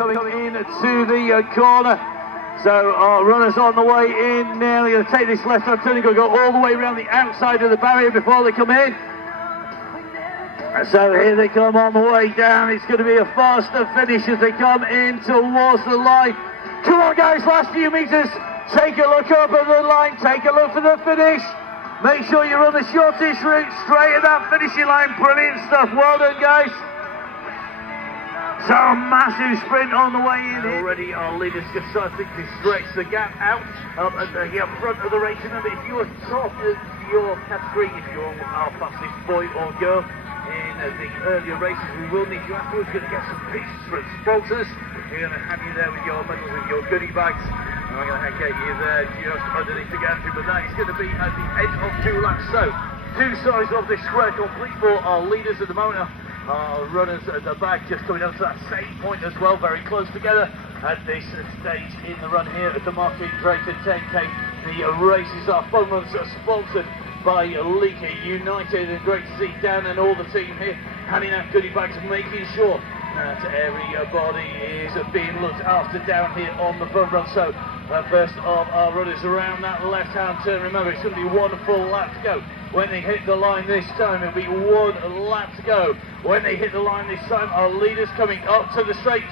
Coming in to the corner, so our runners on the way in now. They're going to take this left-hand turn, going to go all the way around the outside of the barrier before they come in. So here they come on the way down. It's going to be a faster finish as they come in towards the line. Come on guys, last few meters, take a look up at the line, take a look for the finish. Make sure you run the shortest route straight at that finishing line. Brilliant stuff, well done guys. So a massive sprint on the way in. Already our leaders just starting to stretch the gap out at the front of the race. Remember, if you're top of your category, if you're our fastest boy or girl in the earlier races, we will need you afterwards. We're going to get some pictures from sponsors. We're going to have you there with your medals and your goodie bags. And we're going to get you there just underneath the gantry. But that is going to be at the end of 2 laps. So 2 sides of this square complete for our leaders at the moment. Our runners at the back just coming up to that same point as well, very close together at this stage in the run here at the Market Drayton 10K. The races are fun runs sponsored by Leaky United, and great to see Dan and all the team here handing out goodie bags and making sure that everybody is being looked after down here on the fun run. So first of our runners around that left-hand turn. Remember, it's going to be 1 full lap to go. When they hit the line this time, it'll be 1 lap to go. When they hit the line this time, our leaders coming up to the straight.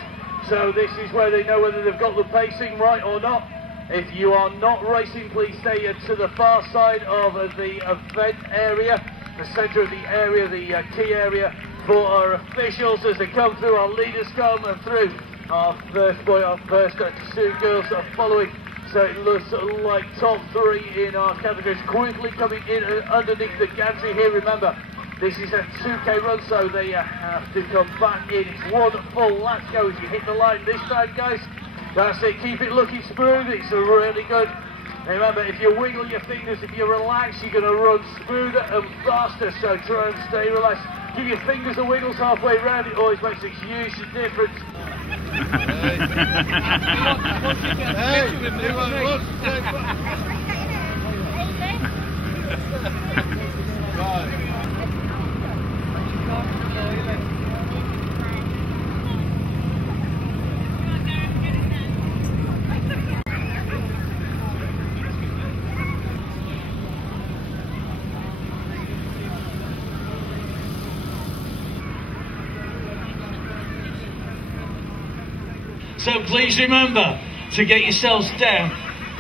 So this is where they know whether they've got the pacing right or not. If you are not racing, please stay to the far side of the event area, the centre of the area, the key area for our officials as they come through. Our leaders come through. Our first boy, our first 2 girls are following. So it looks like top 3 in our categories quickly coming in underneath the gantry here. Remember, this is a 2K run, so they have to come back in. It's 1 full lap to go as you hit the line this time, guys. That's it, keep it looking smooth. It's really good. Remember, if you wiggle your fingers, if you relax, you're going to run smoother and faster. So try and stay relaxed. Give your fingers a wiggles halfway around. It always makes a huge difference. So please remember to get yourselves down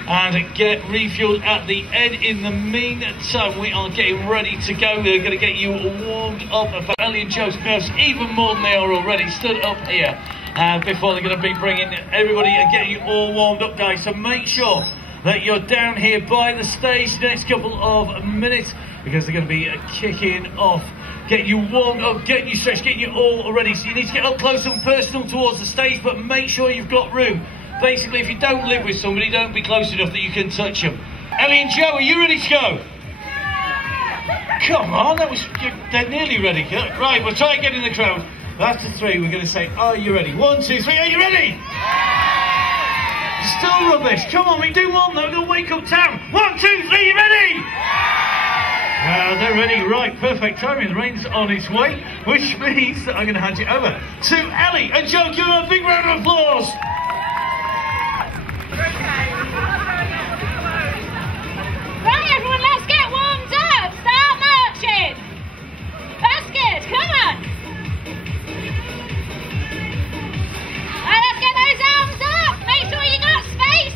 and get refueled at the end. In the meantime, we are getting ready to go. We're going to get you warmed up for Ellie and Joe's nerves even more than they are already stood up here before they're going to be bringing everybody and getting you all warmed up, guys. So make sure that you're down here by the stage the next couple of minutes because they're going to be kicking off. Getting you warmed up, getting you stretched, getting you all ready. So you need to get up close and personal towards the stage, but make sure you've got room. Basically, if you don't live with somebody, don't be close enough that you can touch them. Ellie and Joe, are you ready to go? Come on, they're nearly ready. Right, we'll try again in the crowd. After 3, we're going to say, are you ready? 1, 2, 3, are you ready? Still rubbish. Come on, we do one though. They'll wake up town. 1, 2, 3, you ready? They're ready, right, perfect timing. The rain's on its way, which means that I'm going to hand you over to Ellie and Joe. Give them a big round of applause. Right, everyone, let's get warmed up. Start marching. That's good, come on. Right, let's get those arms up. Make sure you got space.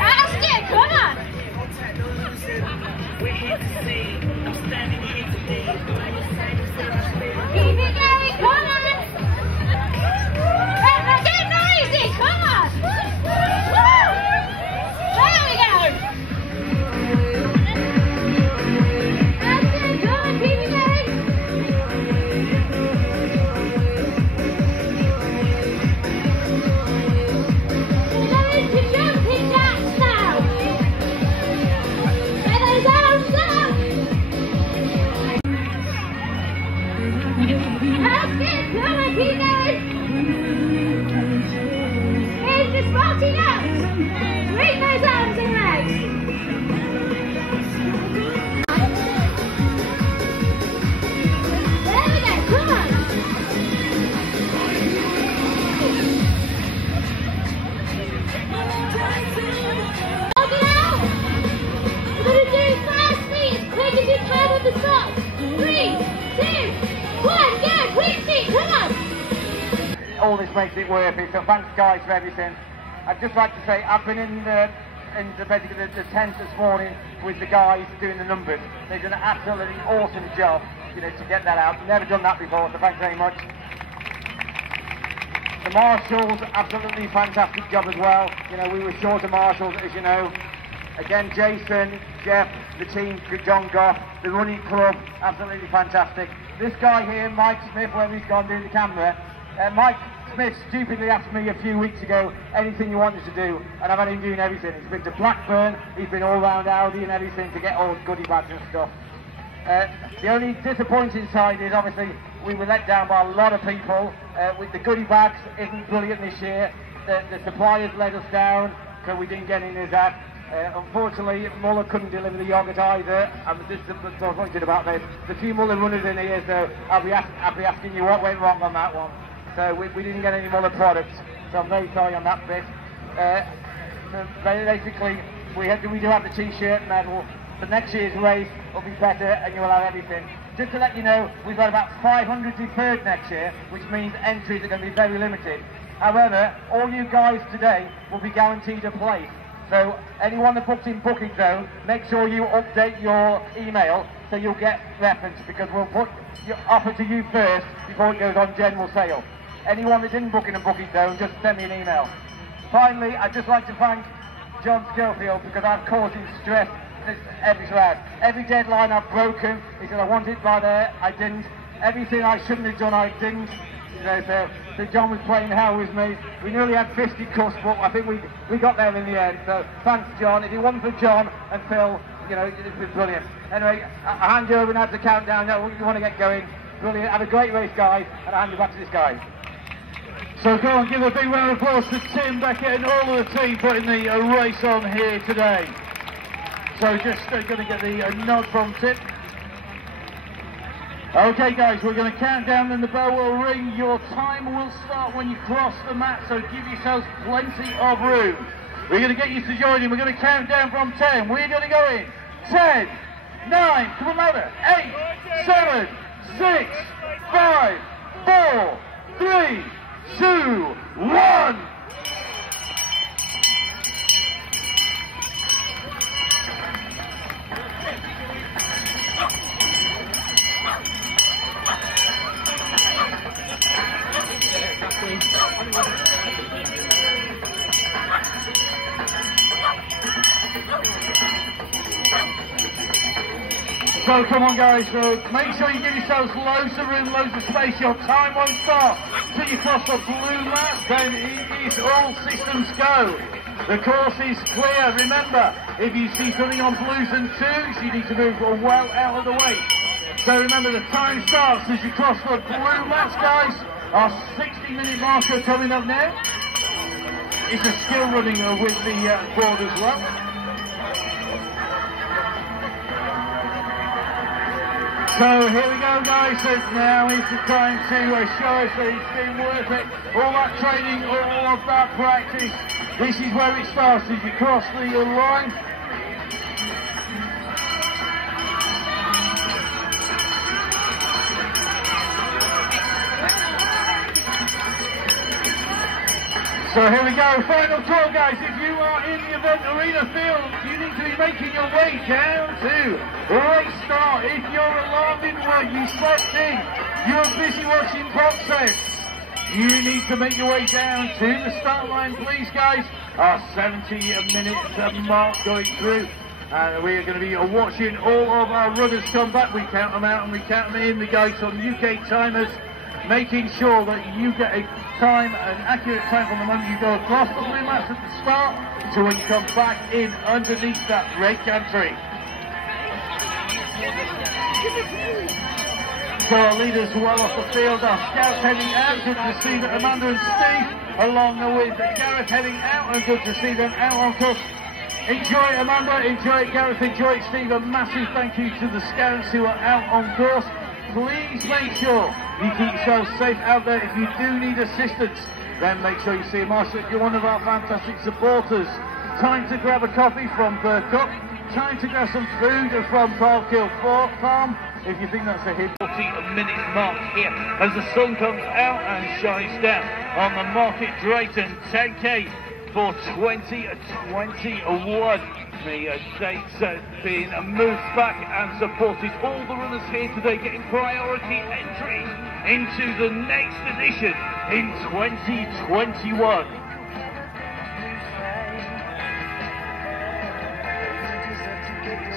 That's it, come on! just makes it worth it. So thanks guys for everything. I'd just like to say I've been in basically the tent this morning with the guys doing the numbers. They've done an absolutely awesome job, you know, to get that out. Never done that before, so thanks very much. The marshals, absolutely fantastic job as well. You know, we were short of marshals, as you know. Again, Jason, Jeff, the team, John Goff, the running club, absolutely fantastic. This guy here, Mike Smith, where he's gone doing the camera. Mike Smith stupidly asked me a few weeks ago anything he wanted to do, and I've had him doing everything. He's been to Blackburn, he's been all around Audi and everything to get all the goodie bags and stuff. The only disappointing side is obviously we were let down by a lot of people. With the goodie bags isn't brilliant this year. The suppliers let us down because we didn't get in his ad. Unfortunately, Muller couldn't deliver the yogurt either. I'm disappointed about this. There's a few Muller runners in here, so I'll be asking you what went wrong on that one. So we didn't get any Muller products, so I'm very sorry on that bit. Basically, we do have the t-shirt medal. For next year's race will be better and you will have everything. Just to let you know, we've got about 500 deferred next year, which means entries are going to be very limited. However, all you guys today will be guaranteed a place. So anyone that books in Booking Zone, make sure you update your email so you'll get reference, because we'll put your offer to you first before it goes on general sale. Anyone that didn't book in a Booking Zone, just send me an email. Finally, I'd just like to thank John Schofield, because I've caused him stress every round. Every deadline I've broken. He said I want it by there, I didn't. Everything I shouldn't have done, I didn't. You know, so John was playing hell with me. We nearly had 50 cuss, but I think we got there in the end. So thanks, John. If it wasn't for John and Phil, you know, it was brilliant. Anyway, I hand you over and have the countdown. Now we want to get going. Brilliant. Have a great race, guys, and I hand you back to this guy. So go on, give a big round of applause to Tim Beckett and all of the team putting the race on here today. So just going to get the nod from Tim. Okay guys, we're going to count down and the bell will ring. Your time will start when you cross the mat, so give yourselves plenty of room. We're going to get you to join in. We're going to count down from 10. We're going to go in 10, 9, come on louder, 8, 7, 6, 5, 4, 3, 2, 1. So come on guys, so make sure you give yourselves loads of room, loads of space. Your time won't start till you cross the blue mat, then it is all systems go. The course is clear. Remember, if you see something on blues and twos, you need to move well out of the way. So remember, the time starts as you cross the blue mats, guys. Our 60-minute marker coming up now. It's a skill running with the board as well. So here we go guys, so now is the time to show us that it's been worth it. All that training, all of that practice. This is where it starts as you cross the line. So here we go, final call guys. If you are in the event arena field, you need to be making your way down to race start. If you're alarmed in work, you slept in, you're busy watching process, you need to make your way down to the start line, please guys. Our 70-minute mark going through. And we are going to be watching all of our runners come back. We count them out and we count them in, the guys on UK timers, making sure that you get a time, an accurate time from the moment you go across the blue mats at the start to when you come back in underneath that red country. So our leaders well off the field, our scouts heading out. Good to see that Amanda and Steve, along with Gareth, heading out, and good to see them out on course. Enjoy it, Amanda, enjoy it, Gareth, enjoy it, Steve. A massive thank you to the scouts who are out on course. Please make sure you keep yourselves safe out there. If you do need assistance, then make sure you see a marshal. If you're one of our fantastic supporters, time to grab a coffee from Burcup, time to grab some food from Parkhill Farm, if you think that's a hit. 40 minutes mark here as the sun comes out and shines down on the Market Drayton 10K for 2021. The dates being moved back and supported. All the runners here today getting priority entry into the next edition in 2021.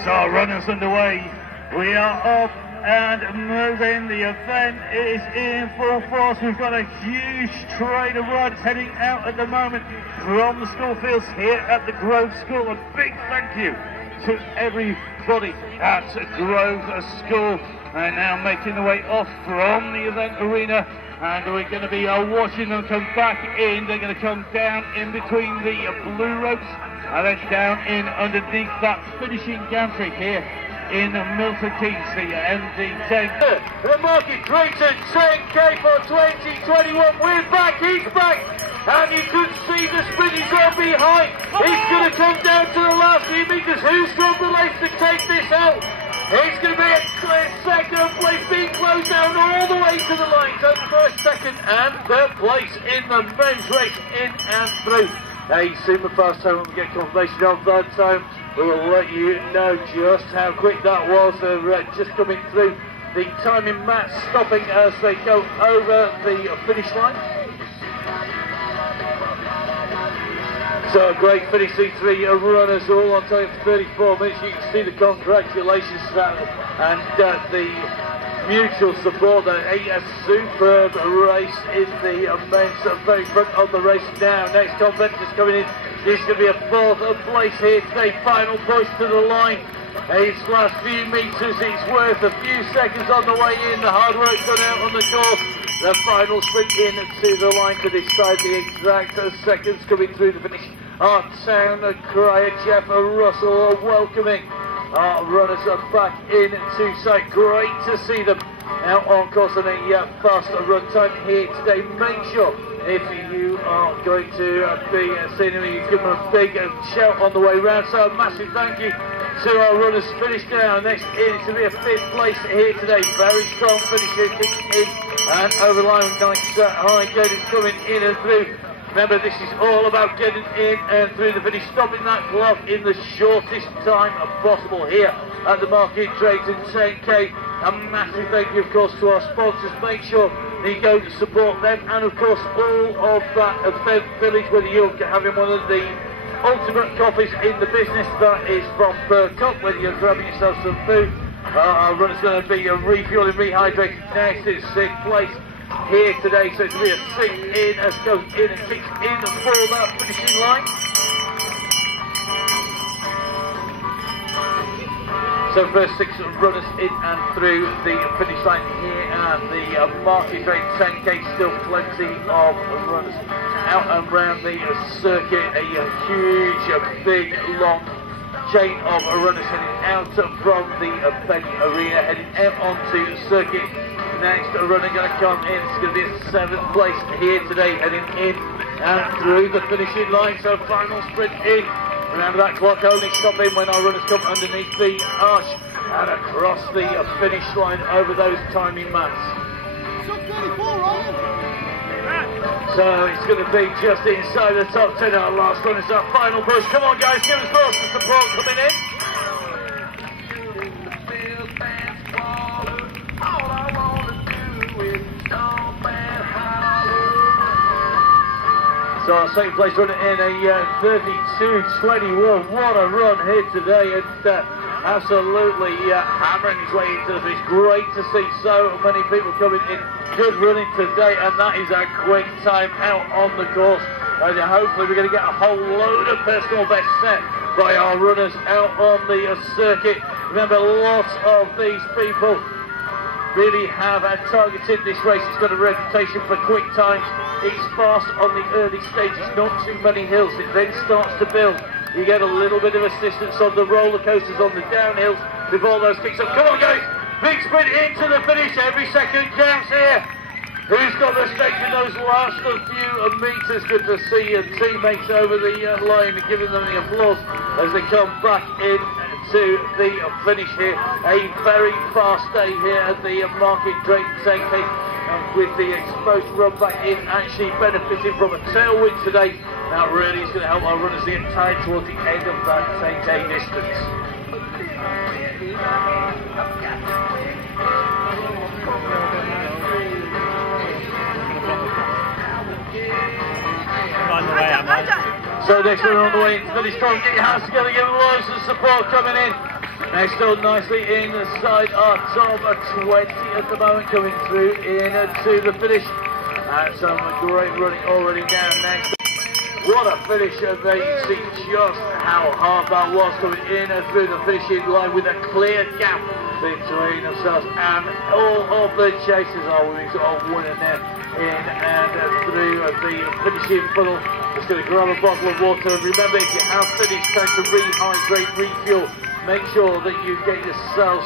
So our runners underway. We are up and moving. The event is in full force. We've got a huge train of runs heading out at the moment from the school fields here at the Grove School. A big thank you to everybody at Grove School. They're now making their way off from the event arena, and we're going to be watching them come back in. They're going to come down in between the blue ropes and then down in underneath that finishing gantry here in Milton Keynes, the MD10. The Market Drayton 10K for 2021. We're back, he's back, and you can see the sprinting girl behind. He's going to come down to the last few meters. Who's got the legs to take this out? It's going to be a clear second place, being closed down all the way to the line. So first, second, and third place in the men's race, in and through. A super fast time. When we get confirmation of that time, we will let you know just how quick that was. Just coming through the timing mat, stopping as they go over the finish line. So a great finish, these three runners all on time for 34 minutes. You can see the congratulations to that and the mutual support. A superb race in the men's very front of the race now. Next competitor's coming in. This is going to be a fourth place here today. Final push to the line. His last few meters, it's worth a few seconds on the way in. The hard work done out on the course. The final sprint in to the line to decide the exact seconds coming through the finish. Our town crier, Jeff Russell, welcoming our runners are back into sight. Great to see them out on course on a fast run time here today. Make sure if you are going to be seeing them, you give them a big shout on the way round. So a massive thank you to our runners. Finished down next in to be a fifth place here today. Very strong finish here, kicks in and over the line. Nice high gate is coming in and through. Remember, this is all about getting in and through the finish, stopping that clock in the shortest time possible here at the Market Drayton 10K. A massive thank you, of course, to our sponsors. Make sure that you go to support them, and of course, all of that event village, whether you're having one of the ultimate coffees in the business, that is from Per Cup, whether you're grabbing yourself some food. Our runner's going to be refueling, rehydrating next in sixth place here today, so it's going to be a six in as goes in and kicks in for that finishing line. So first six runners in and through the finish line here at the Market Drayton 10K. Still plenty of runners out and around the circuit. A huge, big, long chain of runners heading out from the event arena, heading out onto the circuit. Next runner going to come in. It's going to be a seventh place here today, heading in and through the finishing line. So final sprint in. Remember that clock only stopping when our runners come underneath the arch and across the finish line over those timing mats. So it's going to be just inside the top 10. Our last one is our final push. Come on guys, give us lots of support coming in. So our second place runner in a 32.21. What a run here today, and absolutely hammering his way into this. Great to see so many people coming in. Good running today, and that is a quick time out on the course. And hopefully we're going to get a whole load of personal best set by our runners out on the circuit. Remember, lots of these people really have targeted this race. It's got a reputation for quick times. It's fast on the early stages, not too many hills. It then starts to build. You get a little bit of assistance on the roller coasters, on the downhills before those kicks up. Come on guys, big sprint into the finish. Every second counts here. Who's got the stake in those last few meters? Good to see your teammates over the line and giving them the applause as they come back in into the finish here. A very fast day here at the Market Drayton 10K, with the exposed run back in actually benefiting from a tailwind today. That really is going to help our runners get tired towards the end of that 10K distance. So next one on the way into finish strong. Get your hands together, give them loads of support coming in. Next up nicely inside our top 20 at the moment, coming through into the finish. And some great running already down next. What a finish, and there you see just how hard that was coming in and through the finishing line with a clear gap between ourselves and all of the chasers. Are we sort of winning there in and through the finishing funnel. Just going to grab a bottle of water, and remember, if you have finished, time to rehydrate, refuel. Make sure that you get yourselves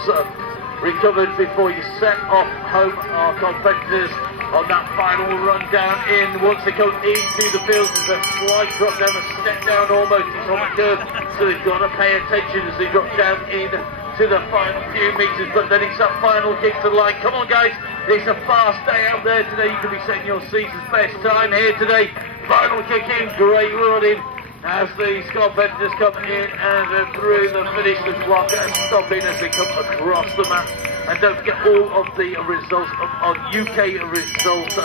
recovered before you set off home. Our competitors on that final run down in, once they come into the fields, there's a slight drop down, a step down almost, it's on the curve, so they've got to pay attention as they drop down in to the final few meters. But then it's that final kick to the line. Come on guys, it's a fast day out there today. You could be setting your season's best time here today. Final kick in, great running as these competitors come in and through the finish. The clock stopping as they come across the map. And don't forget all of the results on UK results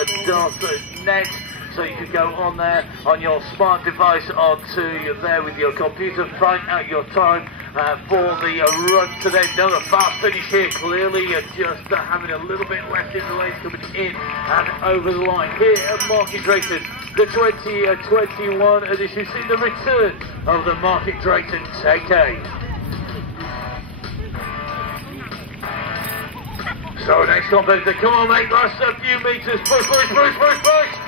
.net. So you can go on there on your smart device onto you there with your computer, find out your time for the run today. Another fast finish here, clearly just having a little bit left in the race, coming in and over the line here at Market Drayton. The 2021 edition, see the return of the Market Drayton 10K. So next competitor, come on mate, last a few meters, push, push, push, push, push.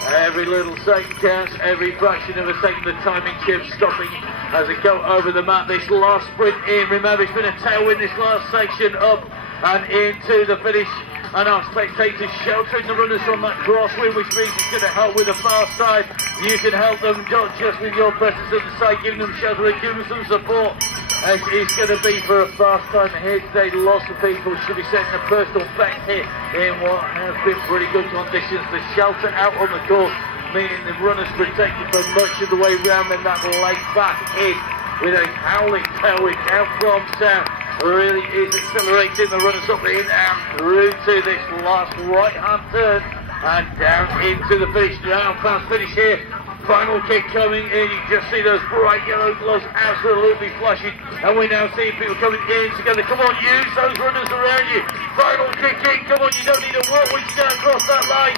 Every little second counts, every fraction of a second. The timing chips stopping as they go over the map. This last sprint in, remember it's been a tailwind this last section, up and into the finish. And our spectators sheltering the runners from that crosswind, which means it's going to help with the far side. You can help them not just with your presence at the side, giving them shelter and giving them some support. As it's going to be for a fast time here today. Lots of people should be setting a personal best here in what have been pretty good conditions. The shelter out on the course, meaning the runners protected for much of the way round, and that laid back in with a howling tailwind out from south. Really is accelerating the runners up in and through to this last right-hand turn and down into the finish. Now fast finish here. Final kick coming in, you just see those bright yellow glows absolutely flashing, and we now see people coming in together. Come on, use those runners around you. Final kick in, come on, you don't need to walk when you down across that line.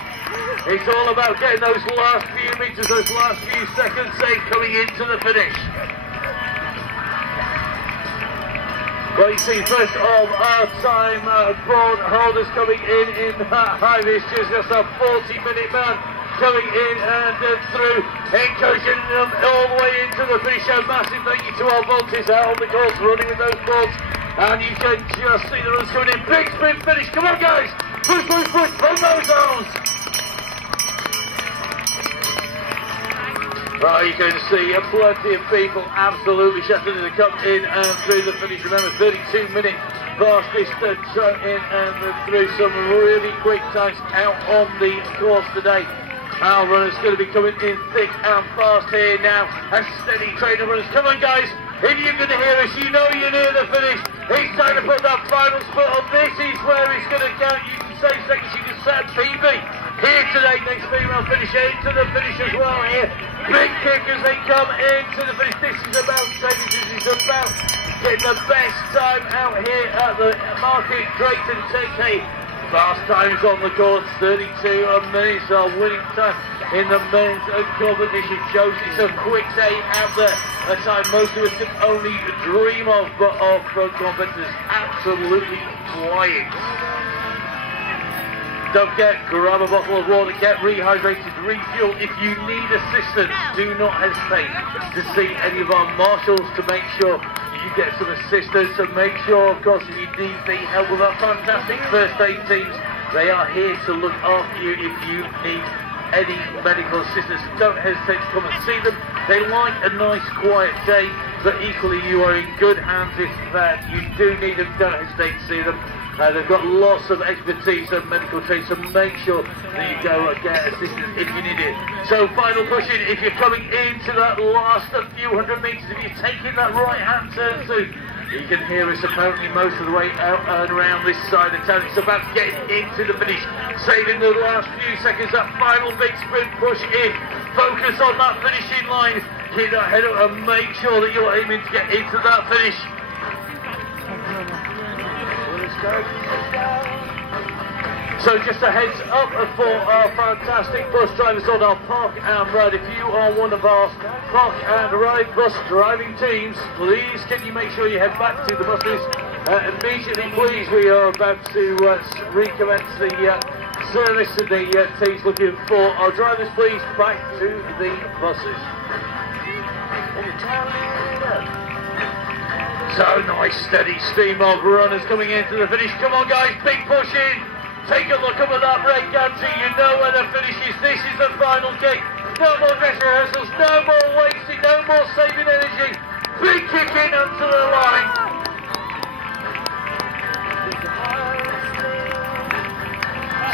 It's all about getting those last few meters, those last few seconds coming into the finish. Well, you see first of our time board holders coming in that high. It's just a 40-minute man coming in and through, encouraging them all the way into the finish. A massive thank you to our volunteers out on the course running with those boards, and you can just see the runs coming in. Big sprint finish, come on guys, push, push, push, from those arms. Right, you can see plenty of people absolutely shouting to come in and through the finish. Remember, 32-minute fast distance in and through, some really quick times out on the course today. Our runners going to be coming in thick and fast here now. A steady train of runners. Come on, guys. If you're going to hear us, you know you're near the finish. It's time to put that final spurt on. This is where it's going to count. You can save seconds. You can set PB. Here today, next female finisher into the finish as well here. Big kick as they come into the finish. This is about seconds. This is about getting the best time out here at the Market Drayton 10K. Fast times on the course, 32 minutes. Our winning time in the men's competition shows it's a quick day out there. A time most of us can only dream of, but our competitors absolutely flying. Don't forget, grab a bottle of water, get rehydrated, refuel. If you need assistance, do not hesitate to see any of our marshals to make sure you get some assistance, and make sure, of course, if you need the help with our fantastic first aid teams, they are here to look after you if you need any medical assistance. Don't hesitate to come and see them. They like a nice quiet day, but equally you are in good hands if you do need them. Don't hesitate to see them. They've got lots of expertise and medical training, so make sure that you go and get assistance if you need it. So final pushing, if you're coming into that last few hundred metres, if you're taking that right hand turn soon, you can hear us apparently most of the way out and around this side of town. It's about getting into the finish, saving the last few seconds, that final big sprint push in. Focus on that finishing line, keep that head up and make sure that you're aiming to get into that finish. So just a heads up for our fantastic bus drivers on our Park and Ride. If you are one of our Park and Ride bus driving teams, please can you make sure you head back to the buses immediately, please. We are about to recommence the service, and the team's looking for our drivers, please, back to the buses. So nice steady stream of runners coming into the finish. Come on guys, big push in. Take a look up at that red gantry. You know where the finish is. This is the final kick. No more dress rehearsals, no more wasting, no more saving energy. Big kick in onto the line.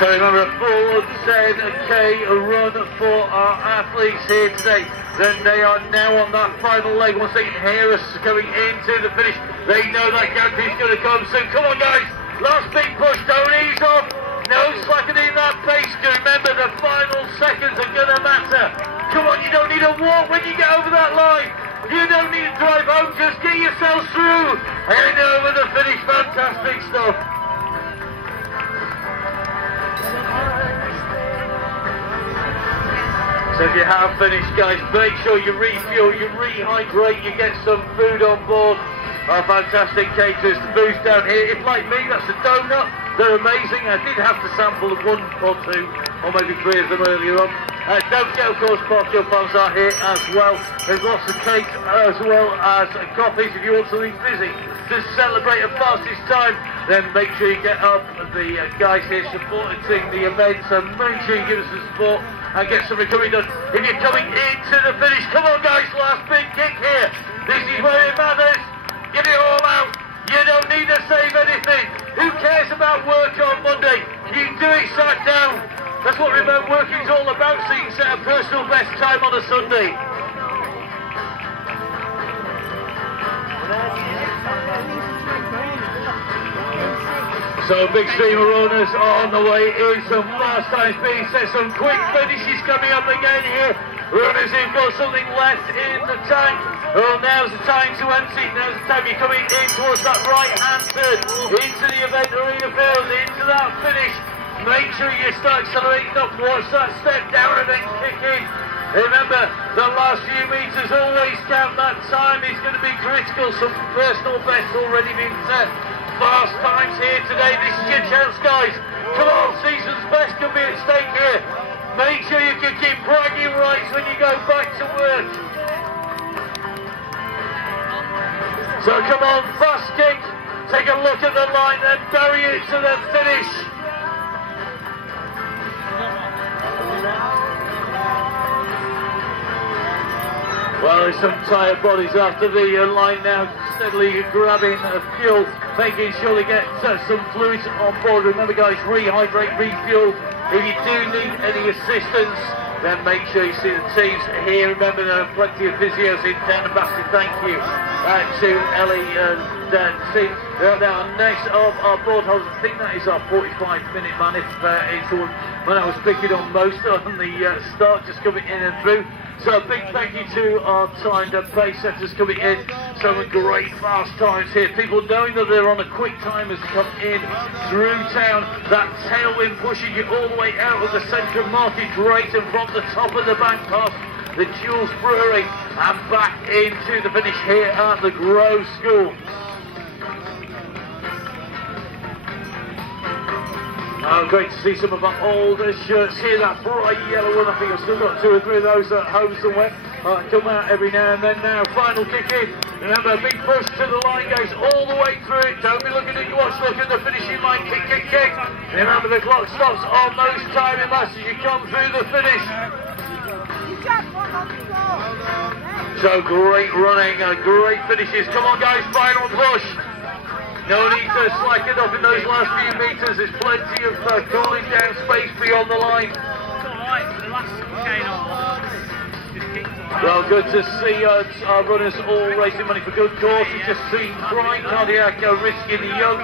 So remember, a 4:10K run for our athletes here today. Then they are now on that final leg. Once they can hear us coming into the finish, they know that gantry's going to come soon. Come on guys, last big push, don't ease off. No slackening that pace. Remember, the final seconds are going to matter. Come on, you don't need to walk when you get over that line. You don't need to drive home, just get yourself through and over the finish. Fantastic stuff. So if you have finished, guys, make sure you refuel, you rehydrate, you get some food on board. Our fantastic caterers, the booze down here. If like me, that's a donut. They're amazing. I did have to sample one or two, or maybe three of them earlier on. Don't forget, of course, cocktail bombs are here as well. There's lots of cakes as well as coffees if you want something busy to celebrate a fastest time. Then make sure you get up. The guys here supporting the event, so make sure you give us the support and get some recovery done. If you're coming into the finish, come on guys, last big kick here. This is where it matters. Give it all out. You don't need to save anything. Who cares about work on Monday? You can do it sat down. That's what remote working's all about, so you can set a personal best time on a Sunday. So big stream of runners on the way in, some fast times being set, some quick finishes coming up again here. Runners who've got something left in the tank. Well, now's the time to empty. Now's the time you're coming in towards that right-hand turn, into the event arena field, into that finish. Make sure you start accelerating up, watch that step down and then kick in. Remember, the last few metres always count. That time is going to be critical. Some personal bests already been set. Fast times here today. This is your chance, guys. Come on, season's best could be at stake here. Make sure you can keep bragging rights when you go back to work. So come on, fast kick. Take a look at the line, then bury it to the finish. Well, there's some tired bodies after the line now, steadily grabbing fuel, making sure they get some fluids on board. Remember guys, rehydrate, refuel. If you do need any assistance, then make sure you see the teams here. Remember, there are plenty of physios in town. A massive thank you to Ellie and Steve. Now, next of our board holders, I think that is our 45-minute man. If it's the one when I was picking on most on the start, just coming in and through. So a big thank you to our timed pace setters coming in. Some great fast times here. People knowing that they're on a quick time as they come in through town. That tailwind pushing you all the way out of the centre of Market Drayton from the top of the bank past the Jules Brewery and back into the finish here at the Grove School. Oh, great to see some of our older shirts here, that bright yellow one. I think I've still got 2 or 3 of those at home somewhere. Come out every now and then now. Final kick in. Remember, a big push to the line goes all the way through it. Don't be looking at your watch, look at the finishing line. Kick, kick, kick. Remember, the clock stops on those timing laps as you come through the finish. So great running, great finishes. Come on guys, final push. No need to slack it up in those last few meters. There's plenty of cooling down space beyond the line. Well, good to see our runners all raising money for good cause. We just seen Cry Cardiac risking the young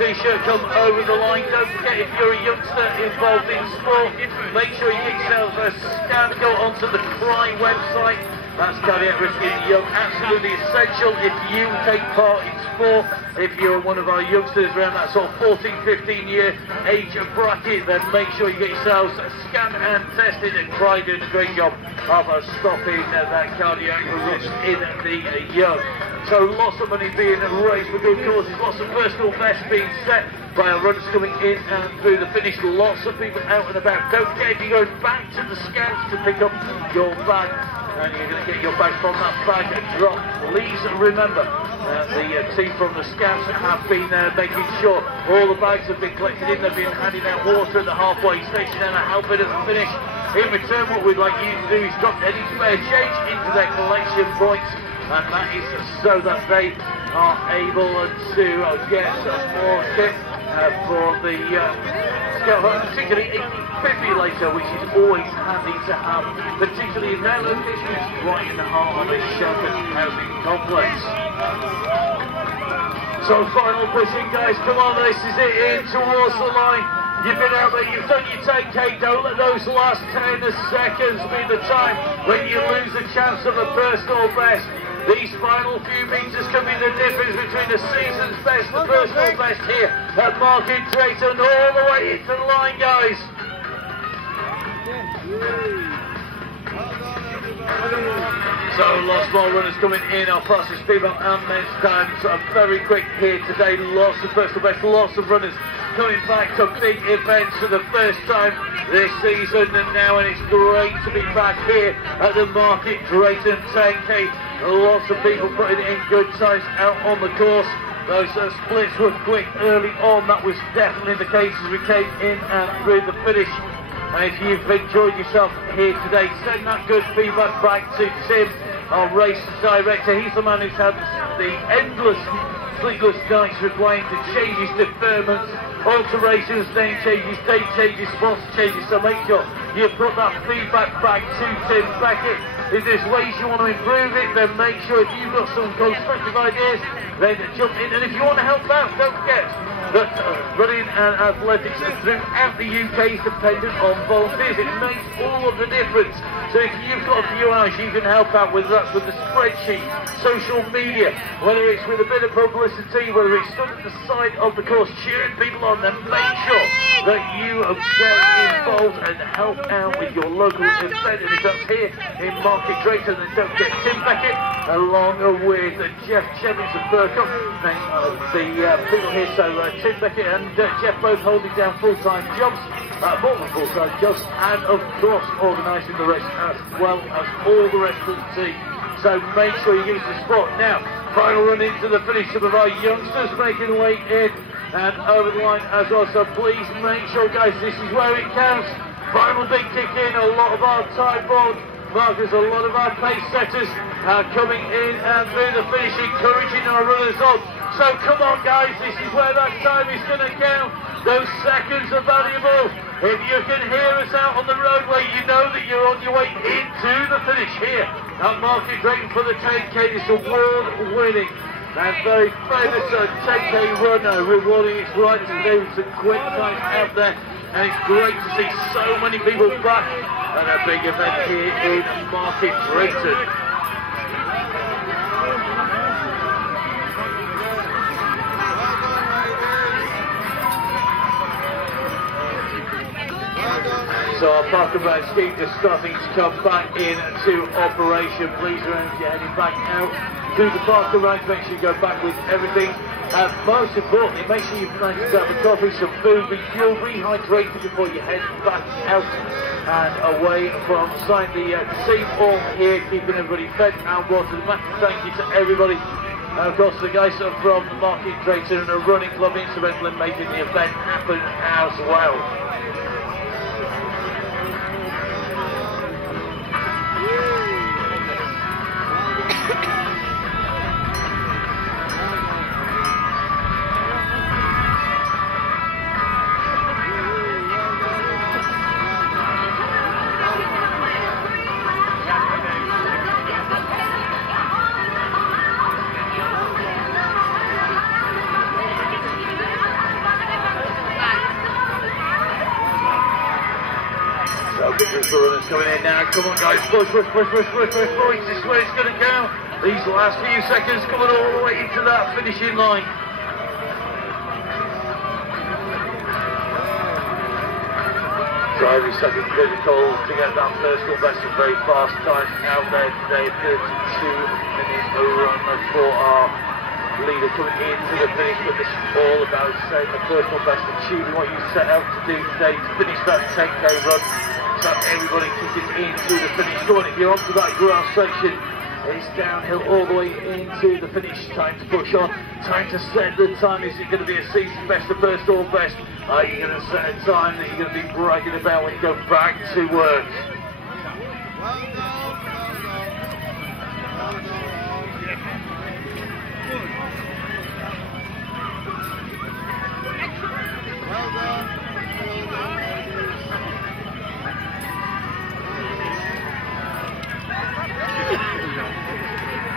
t-shirt come over the line. Don't forget, if you're a youngster involved in sport, make sure you get yourself a scan. Go onto the Cry website. That's Cardiac Risking Young, absolutely essential if you take part in sport. If you're one of our youngsters around that sort of 14, 15 year age bracket, then make sure you get yourselves scanned and tested, and Cry doing a great job of stopping that cardiac risk in the young. So lots of money being raised for good causes, lots of personal bests being set by our runners coming in and through the finish, lots of people out and about. Don't forget, if you go back to the scouts to pick up your bag, and you're going to get your bag from that bag drop, please remember the team from the scouts have been making sure all the bags have been collected in. They've been handing out water at the halfway station and helping at the finish. In return, what we'd like you to do is drop any spare change into their collection points, and that is so that they are able to get more kit for the scout, particularly defibrillator, which is always handy to have, particularly in their location, which is right in the heart of this sheltered housing complex. So final pushing, guys, come on, this is it, in towards the line. You've been out there, you've done your 10k, don't let those last 10 seconds be the time when you lose a chance of a personal best. These final few meters can be the difference between the season's best and the personal best here at Market Drayton, all the way into the line, guys. So lots more runners coming in, our fastest female and men's times are very quick here today. Lots of personal best, lots of runners coming back to big events for the first time this season and now, and it's great to be back here at the Market Drayton 10k. Lots of people putting in good times out on the course. Those splits were quick early on. That was definitely the case as we came in and through the finish. And if you've enjoyed yourself here today, send that good feedback back to Tim, our race director. He's the man who's had the endless sleepless nights requiring to change his deferments, alterations, name changes, date changes, sponsor changes. So make sure you put that feedback back to Tim Beckett. If there's ways you want to improve it, then make sure if you've got some constructive ideas, then jump in. And if you want to help out, don't forget that running and athletics throughout the UK is dependent on volunteers. It makes all of the difference. So if you've got a few hours, you can help out, whether that's with the spreadsheet, social media, whether it's with a bit of publicity, whether it's stood at the side of the course cheering people on, then make sure that you get involved and help out with your local event. And if that's here in Market Drayton, then don't forget Tim Beckett along with Jeff Chevins and Burkham, the people here. So Tim Beckett and Jeff both holding down full-time jobs, more than full-time jobs, and of course organising the rest as well as all the rest of the team. So make sure you give us the support. Now, final run into the finish. Some of our youngsters making their way in and over the line as well. So please make sure, guys, this is where it counts. Final big kick in. A lot of our time board markers, a lot of our pace setters are coming in and through the finish, encouraging our runners on. So come on, guys, this is where that time is going to count. Those seconds are valuable. If you can hear us out on the roadway, you know that you're on your way into the finish here at Market Drayton for the 10k. This award-winning and very famous 10k runner, rewarding its right to do some quick times out there. And it's great to see so many people back at a big event here in Market Drayton. So our park and ride scheme is starting to come back into operation. Please remember you're heading back out to the park and ride. Make sure you go back with everything. And most importantly, make sure you've managed to grab a coffee, some food, refuel, rehydrated before you head back out and away from site. The team all here keeping everybody fed and watered. Massive thank you to everybody. Of course, the guys from the Market Drayton and a running club instrumental in making the event happen as well. Group of runners coming in now. Come on, guys. Push. This is where it's going to go. These last few seconds coming all the way into that finishing line. So every second critical to get that personal best and very fast time out there today. 32-minute run for our leader coming into the finish, but this is all about saying the personal best, achieving what you set out to do today to finish that 10k run. So everybody kicking into the finish. Go on, if you're onto that grass section, it's downhill all the way into the finish. Time to push on, time to set the time. Is it going to be a season best or personal best? Are you going to set a time that you're going to be bragging about when you go back to work?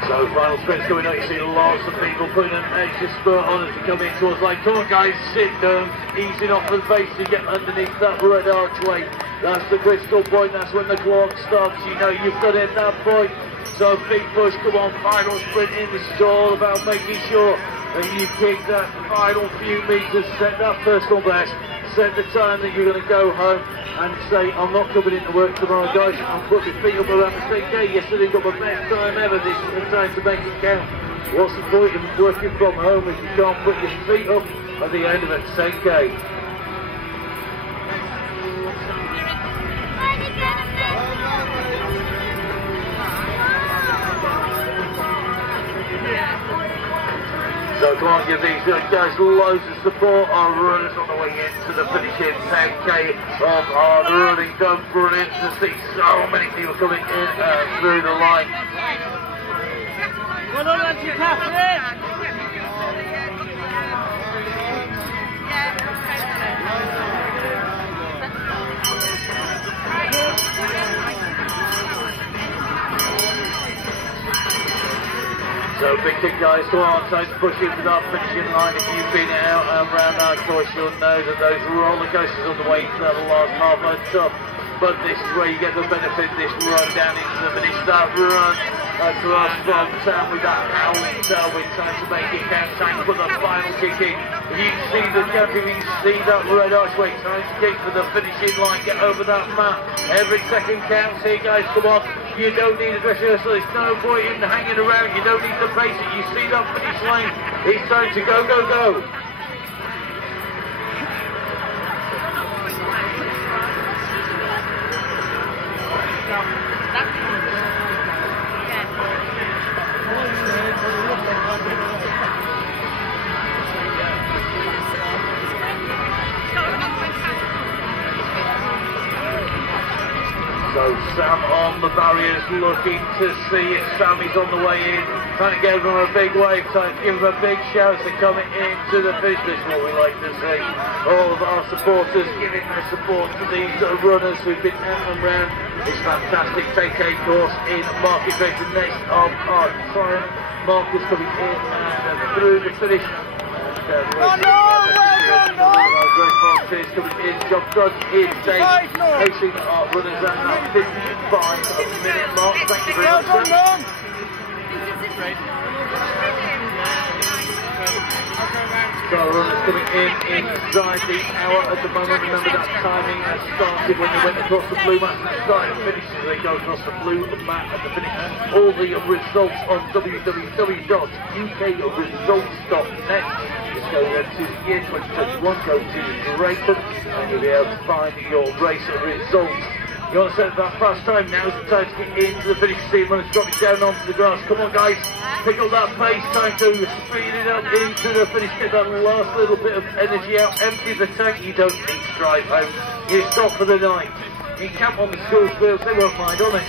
So final sprint's coming out, you see lots of people putting an extra spurt on as they come in towards like, come on guys, sit down, easing off the base to get underneath that red archway. That's the critical point, that's when the clock stops, you know you've got it at that point. So big push, come on, final sprint in, this is all about making sure that you kick that final few meters, set that personal best, set the time that you're going to go home and say, I'm not coming into work tomorrow, guys. I'm putting my feet up around the 10k. Yesterday got my best time ever. This is the time to make it count. What's the point in working from home if you can't put your feet up at the end of a 10k? So come on, give these guys loads of support. Our runners on the way into the finishing 10k of hard running. Don't run in to see so many people coming in through the line. Well done, Catherine! So big kick guys, come on, time to push into that finishing line. If you've been out around that course, you'll know that those roller coasters on the way to that last half are tough. But this is where you get the benefit, this run down into the finish, that run across from town with that howling tailwind, time to make it count, time to put the final kick in. If you can see the gap, if you can see that red archway, time to kick for the finishing line, get over that mat. Every second counts here guys, come on. You don't need a dress rehearsal, there's no point in hanging around, you don't need to pace it, you see that finish line, it's time to go, go, go. So Sam on the barriers looking to see if Sammy's on the way in, trying to give him a big wave, trying to give him a big shout to coming into the finish. This is what we like to see. All of our supporters giving their support to these runners who've been out and round this fantastic 10k course in Market Drayton. Next of our time markers coming in and through the finish. Great volunteers coming in, job done in day, pacing our runners at that 55-minute mark. Thank you very much, sir. So runners coming in inside the hour at the moment. Remember that timing has started when you went across the blue mat and started and finished as they go across the blue mat at the finish. All the results on www.ukresults.net. Just go there to year 2021, go to Drayton, and you'll be able to find your race results. You want to set that fast time, now's the time to get into the finish. See runners dropping down onto the grass. Come on guys, pick up that pace, time to speed it up into the finish, get that last little bit of energy out, empty the tank. You don't need to drive home, you stop for the night. You camp on the school fields, they won't mind, honest.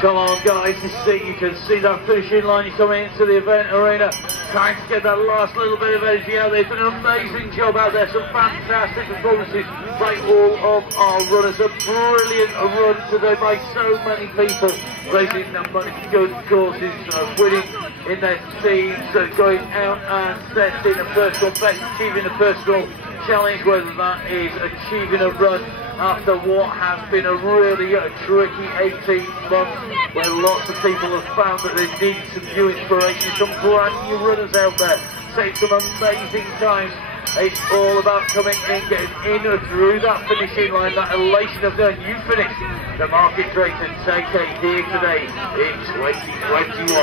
Come on guys, you can see that finishing line coming into the event arena, trying to get that last little bit of energy out there. They've done an amazing job out there, some fantastic performances by all of our runners. A brilliant run today by so many people, raising that money for good causes, winning in their teams, going out and setting a personal best, achieving a personal challenge, whether that is achieving a run after what has been a really tricky 18 months, where lots of people have found that they need some new inspiration, some brand new runners out there, saying some amazing times. It's all about coming in, getting in through that finishing line, that elation of going, you finish the Market Drayton 10K here today in 2021.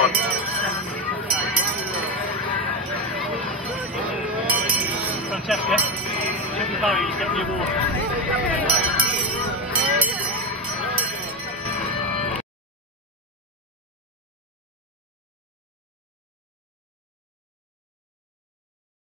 Francesca, check the barriers, get the award.